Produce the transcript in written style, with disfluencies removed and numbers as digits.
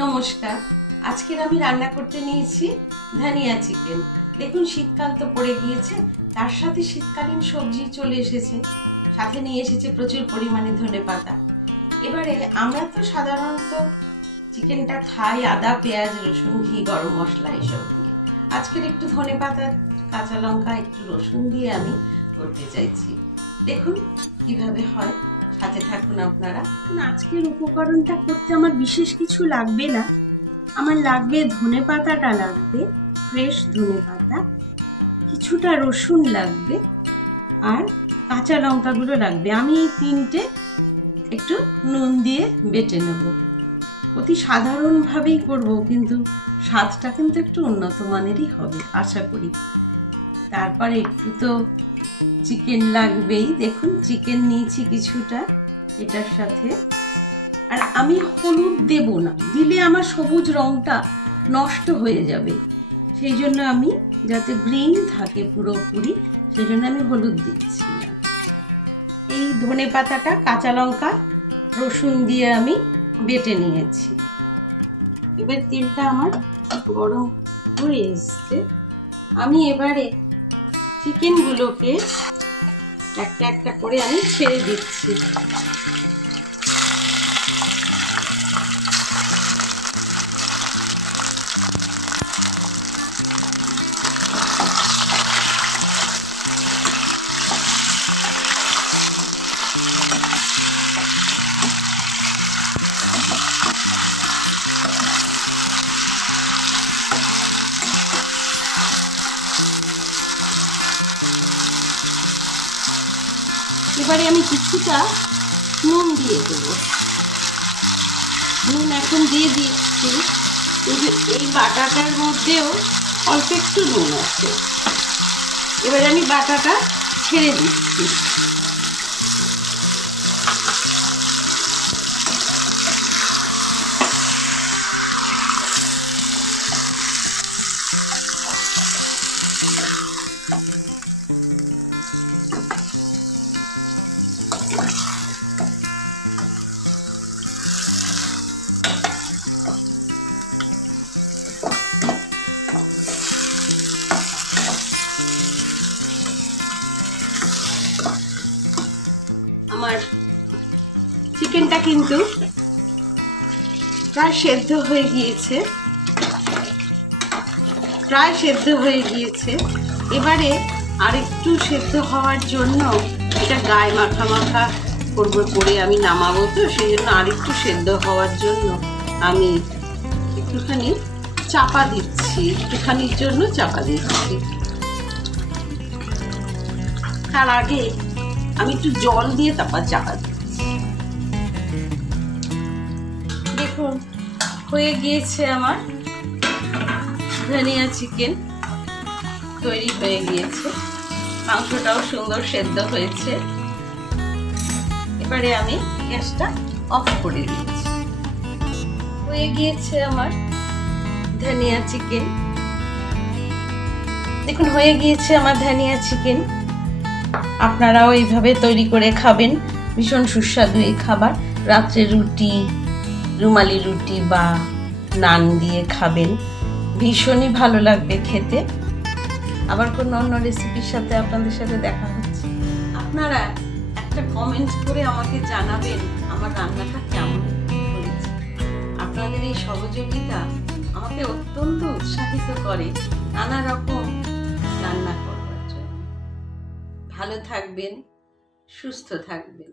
নমস্কার। আজকের আমি রান্না করতে নিয়েছি ধনিয়া চিকেন। দেখুন শীতকাল তো পড়ে গিয়েছে, তার সাথে শীতকালীন সবজি চলে এসেছে, সাথে নিয়ে এসেছে প্রচুর পরিমাণে ধনেপাতা। এবারে আমরা তো সাধারণত চিকেনটা খাই আদা, পেঁয়াজ, রসুন, ঘি, গরম মশলা এসব দিয়ে। আজকের একটু ধনেপাতা, কাঁচা লঙ্কা, একটু রসুন দিয়ে আমি করতে চাইছি। দেখুন কিভাবে হয়, সাথে থাকুন আপনারা। আজকের উপকরণটা করতে আমার বিশেষ কিছু লাগবে না। আমার লাগবে ধনেপাতাটা, লাগবে ফ্রেশ ধনেপাতা, কিছুটা রসুন লাগবে, আর কাঁচা লঙ্কাগুলো লাগবে। আমি এই তিনটে একটু নুন দিয়ে বেটে নেব। অতি সাধারণভাবেই করব, কিন্তু স্বাদটা কিন্তু একটু উন্নত মানেরই হবে আশা করি। তারপরে একটু তো চিকেন লাগবেই। দেখুন চিকেন নিয়েছি কিছুটা এটার সাথে। আর আমি হলুদ দেব না, দিলে আমার সবুজ রংটা নষ্ট হয়ে যাবে। সেই জন্য আমি, যাতে গ্রিন থাকে পুরোপুরি, সেই জন্য আমি হলুদ দিচ্ছি না। এই ধনেপাতাটা, কাঁচা লঙ্কা, রসুন দিয়ে আমি বেটে নিয়েছি। এবার তেলটা আমার গরম হয়ে এসছে। আমি এবারে চিকেনগুলোকে একটা একটা করে আমি ছেড়ে দিচ্ছি। এবারে আমি কিছুটা নুন দিয়ে দেবো। নুন এখন দিয়ে দিচ্ছি। এই বাটাটার মধ্যেও অল্প একটু নুন আছে। এবারে আমি বাটাটা ছেড়ে দিচ্ছি। আমার চিকেনটা কিন্তু প্রায় সেদ্ধ হয়ে গিয়েছে, এবারে আরেকটু সেদ্ধ হওয়ার জন্য, এটা গায়ে মাখা মাখা করবো করে আমি নামাবো, তো সেই জন্য আরেকটু সেদ্ধ হওয়ার জন্য আমি একটুখানি চাপা দিচ্ছি, একটুখানির জন্য চাপা দিচ্ছি। তার আগে আমি একটু জল দিয়ে তারপর চাপা দিচ্ছি। দেখুন হয়ে গিয়েছে আমার ধনিয়া চিকেন, তৈরি হয়ে গিয়েছে। মাংসটাও সুন্দর সেদ্ধ হয়েছে। এবারে আমি গ্যাসটা অফ করে দিচ্ছি। হয়ে গিয়েছে আমার ধনিয়া চিকেন। দেখুন হয়ে গিয়েছে আমার ধনিয়া চিকেন। আপনারাও এইভাবে তৈরি করে খাবেন, ভীষণ সুস্বাদু এই খাবার। রাত্রে রুটি, রুমালি রুটি বা নান দিয়ে খাবেন, ভীষণই ভালো লাগবে খেতে। আবার কোনো অন্য রেসিপির সাথে আপনাদের সাথে দেখা হচ্ছে। আপনারা একটা কমেন্ট করে আমাকে জানাবেন আমার রান্নাটা কেমন হয়েছে। আপনাদের এই সহযোগিতা আমাকে অত্যন্ত উৎসাহিত করে নানা রকম রান্না করবার জন্য। ভালো থাকবেন, সুস্থ থাকবেন।